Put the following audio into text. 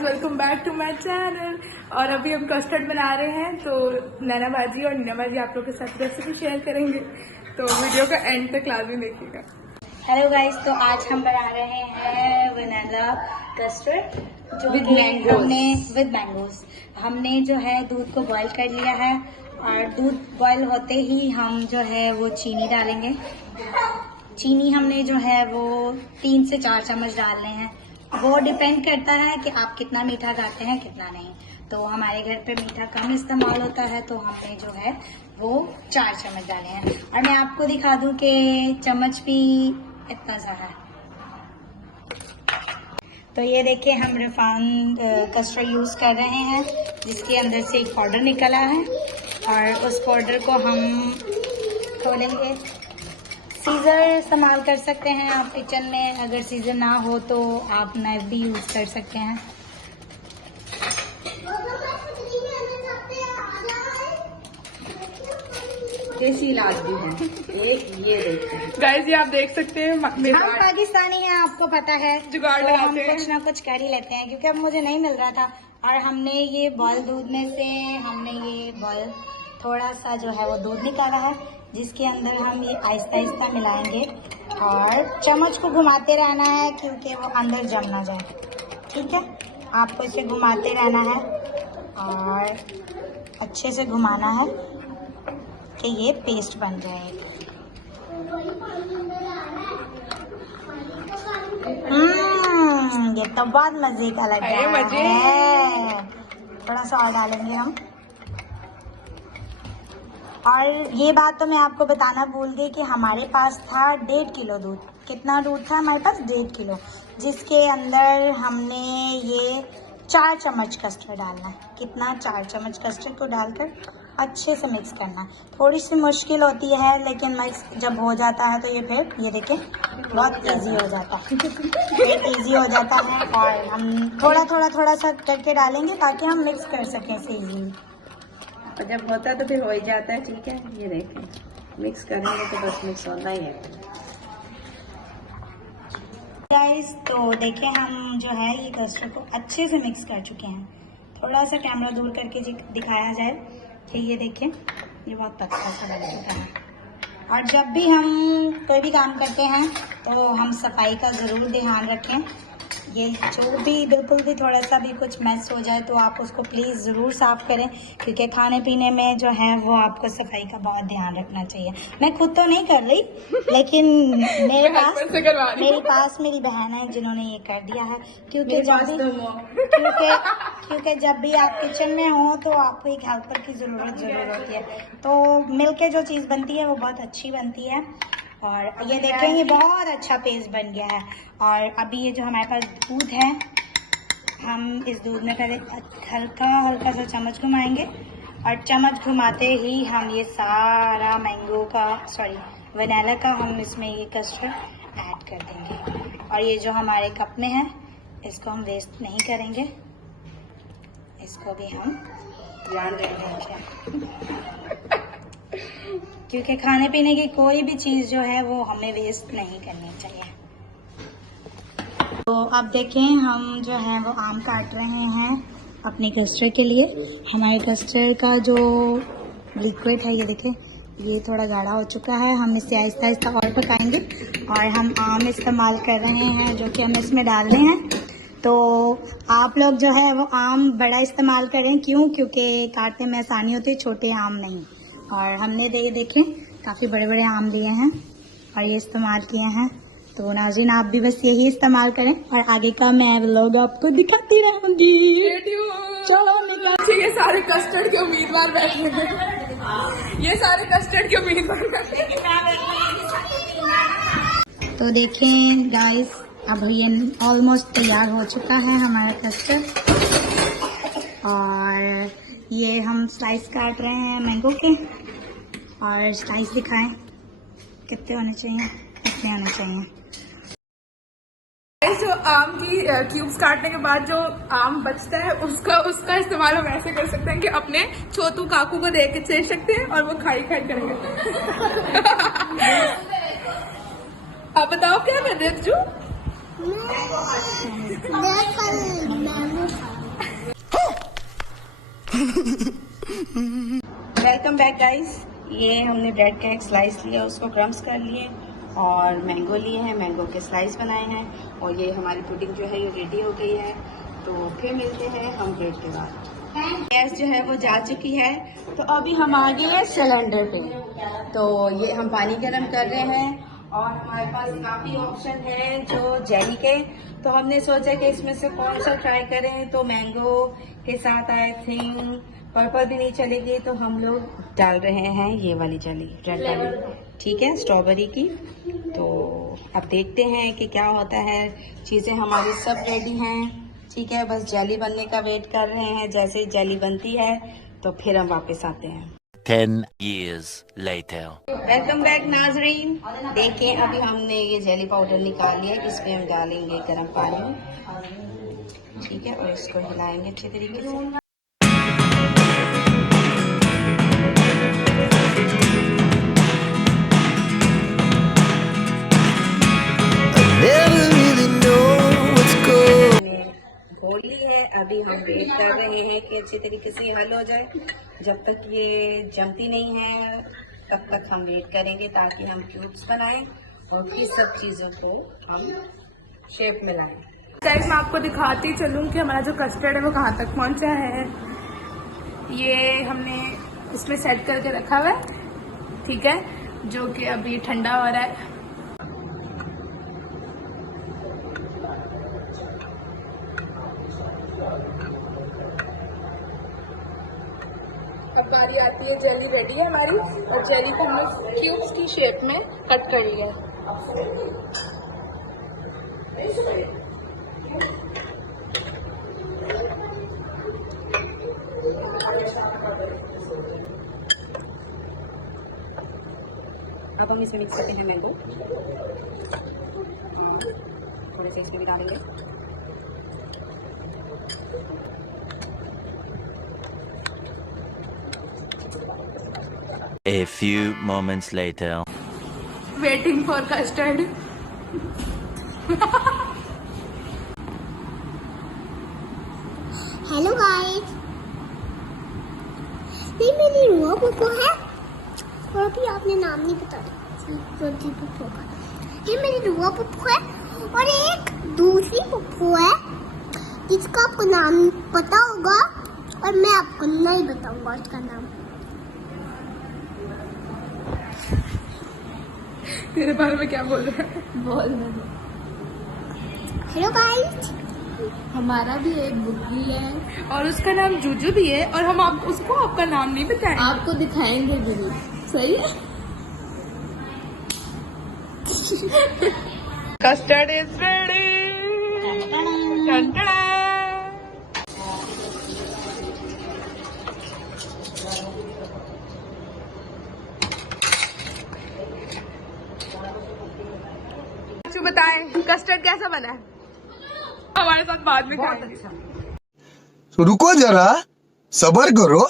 Guys, welcome back to my channel. और अभी हम कस्टर्ड बना रहे हैं, तो नैना बाजी और नीना बाजी आप लोग के साथ रेसिपी शेयर करेंगे, तो वीडियो का एंड तक लाजमी देखिएगा। हेलो गाइस, तो आज हम बना रहे हैं वनीला कस्टर्ड जो हमने विद मैंगोज। हमने जो है दूध को बॉईल कर लिया है और दूध बॉईल होते ही हम जो है वो चीनी डालेंगे। चीनी हमने जो है वो 3 से 4 चम्मच डालने हैं। वो डिपेंड करता है कि आप कितना मीठा खाते हैं कितना नहीं। तो हमारे घर पे मीठा कम इस्तेमाल होता है, तो हमने जो है वो 4 चम्मच डाले हैं। और मैं आपको दिखा दूं कि चम्मच भी इतना सा है। तो ये देखिए, हम रिफाइंड कस्टर्ड यूज कर रहे हैं जिसके अंदर से एक पाउडर निकला है और उस पाउडर को हम खोलेंगे। सीजर इस्तेमाल कर सकते हैं आप किचन में, अगर सीजर ना हो तो आप नाइफ भी यूज कर सकते हैं। कैसी इलाज भी है, एक ये देखते हैं गाइस, ये आप देख सकते हैं, हम पाकिस्तानी हैं, आपको पता है, जुगाड़ तो हम लगाते हैं। कुछ ना कुछ कर ही लेते हैं, क्योंकि अब मुझे नहीं मिल रहा था। और हमने ये बॉयल दूध में से हमने ये बॉयल थोड़ा सा जो है वो दूध निकाला है, जिसके अंदर हम ये आहिस्ता आहिस्ता मिलाएंगे और चम्मच को घुमाते रहना है क्योंकि वो अंदर जम ना जाए। ठीक है, आपको इसे घुमाते रहना है और अच्छे से घुमाना है कि ये पेस्ट बन जाए। ये तो बहुत मजे का लग रहा है। थोड़ा सा और डालेंगे हम। और ये बात तो मैं आपको बताना भूल गई कि हमारे पास था 1.5 किलो दूध। कितना दूध था हमारे पास? 1.5 किलो, जिसके अंदर हमने ये 4 चम्मच कस्टर्ड डालना है। कितना? 4 चम्मच कस्टर्ड को डालकर अच्छे से मिक्स करना है। थोड़ी सी मुश्किल होती है, लेकिन मिक्स जब हो जाता है तो ये फिर ये देखिए बहुत इजी हो जाता है। ये इजी हो जाता है और हम थोड़ा सा करके डालेंगे ताकि हम मिक्स कर सकें इसे इजीली। और जब होता है तो फिर हो ही जाता है। ठीक है, ये देखें, मिक्स करेंगे तो बस मिक्स होना ही है। गाइस, तो देखें हम जो है ये कस्टर्ड को अच्छे से मिक्स कर चुके हैं। थोड़ा सा कैमरा दूर करके दिखाया जाए कि ये देखें, ये बहुत पतला सा बन चुका है। और जब भी हम कोई भी काम करते हैं तो हम सफाई का ज़रूर ध्यान रखें। ये जो भी बिल्कुल भी थोड़ा सा भी कुछ मैस हो जाए तो आप उसको प्लीज़ ज़रूर साफ़ करें, क्योंकि खाने पीने में जो है वो आपको सफाई का बहुत ध्यान रखना चाहिए। मैं खुद तो नहीं कर रही, लेकिन मेरे पास मेरी बहन है जिन्होंने ये कर दिया है। क्योंकि जब भी आप किचन में हो तो आपको एक हेल्पर की ज़रूरत ज़रूर होती है। तो मिलके जो चीज़ बनती है वो बहुत अच्छी बनती है। और ये देखें, ये बहुत अच्छा पेस्ट बन गया है। और अभी ये जो हमारे पास दूध है, हम इस दूध में पहले हल्का सा चम्मच घुमाएंगे और चम्मच घुमाते ही हम ये सारा वनीला का हम इसमें ये कस्टर्ड ऐड कर देंगे। और ये जो हमारे कप में है इसको हम वेस्ट नहीं करेंगे, इसको भी हम ध्यान रखेंगे, क्योंकि खाने पीने की कोई भी चीज़ जो है वो हमें वेस्ट नहीं करनी चाहिए। तो अब देखें, हम जो है वो आम काट रहे हैं अपने कस्टर्ड के लिए। हमारे कस्टर्ड का जो लिक्विड है ये देखें, ये थोड़ा गाढ़ा हो चुका है। हम इसे आहिस्ता आहिस्ता और पकाएंगे। और हम आम इस्तेमाल कर रहे हैं जो कि हम इसमें डालने हैं। तो आप लोग जो है वो आम बड़ा इस्तेमाल करें। क्यों? क्योंकि काटने में आसानी होती है, छोटे आम नहीं। और हमने देखें काफ़ी बड़े बड़े आम लिए हैं और ये इस्तेमाल किए हैं। तो नाज़रीन, आप भी बस यही इस्तेमाल करें और आगे का मैं व्लॉग आपको दिखाती रहूंगी। चलो ये सारे कस्टर्ड के उम्मीदवार बैठे हैं, ये सारे कस्टर्ड के उम्मीदवार बैठे हैं। तो देखें गाइस, अब ये ऑलमोस्ट तैयार हो चुका है हमारा कस्टर्ड। और ये हम स्लाइस काट रहे हैं मैंगो के। और स्लाइस दिखाएं कितने होने चाहिए, कितने होने चाहिए। जो आम की क्यूब्स काटने के बाद जो आम बचता है उसका इस्तेमाल हम ऐसे कर सकते हैं कि अपने छोटू काकू को दे सकते हैं और वो खाई करेंगे। आप बताओ क्या कर रहे हो? Welcome back guys. ये हमने ब्रेड का एक स्लाइस लिया, उसको क्रम्स कर लिए और मैंगो लिए हैं, मैंगो के स्लाइस बनाए हैं और ये हमारी पुडिंग जो है ये रेडी हो गई है। तो फिर मिलते हैं हम ब्रेड के बाद। गैस जो है वो जा चुकी है, तो अभी हम आ गए हैं सिलेंडर पे। तो ये हम पानी गर्म कर रहे हैं और हमारे पास काफी ऑप्शन है जो जेली के। तो हमने सोचा कि इसमें से कौन सा ट्राई करें, तो मैंगो के साथ आई थिंक पर्पल भी नहीं चलेगी, तो हम लोग डाल रहे हैं ये वाली जेली, रेड वाली, ठीक है, स्ट्रॉबेरी की। तो अब देखते हैं कि क्या होता है। चीजें हमारी सब रेडी हैं, ठीक है, बस जेली बनने का वेट कर रहे हैं। जैसे ही जेली बनती है तो फिर हम वापस आते हैं। 10 years later. वेलकम बैक नाजरीन। देखिए अभी हमने ये जेली पाउडर निकाल लिया, इसमें हम डालेंगे गर्म पानी, ठीक है, और इसको हिलाएंगे अच्छे तरीके से। घोल ली है, अभी हम वेट कर रहे हैं कि अच्छे तरीके से हल हो जाए। जब तक ये जमती नहीं है तब तक हम वेट करेंगे, ताकि हम क्यूब्स बनाएं और फिर सब चीज़ों को हम शेप में लाएं। गाइस मैं आपको दिखाती चलूँ कि हमारा जो कस्टर्ड है वो कहाँ तक पहुँचा है। ये हमने इसमें सेट करके रखा हुआ है, ठीक है, जो कि अभी ठंडा हो रहा है। अब बारी आती है, जेली रेडी है हमारी और जेली को हमने क्यूब्स की शेप में कट कर लिया है। अब हम इसमें मिक्स करते हैं मैंगो, थोड़े से इसमें भी डालेंगे। A few moments later. Waiting for custard. Hello guys, ये मेरी रुआ पुप्पो है और अभी आपने नाम नहीं बताया पुप्पो का। ये मेरी रुआ पुप्पो है और एक दूसरी पुप्पो है जिसका आपको नाम पता होगा और मैं आपको नहीं बताऊंगा उसका नाम। तेरे बारे में क्या बोल रहा है? बोल। हेलो गाइस, हमारा भी एक बुग्गी है और उसका नाम जूजू भी है और हम आप उसको आपका नाम नहीं बताएं, आपको दिखाएंगे भी नहीं, सही है। Custard is ready. बताएं कस्टर्ड कैसा बना है, हमारे साथ बाद में खाएंगे। तो रुको जरा, सब्र करो।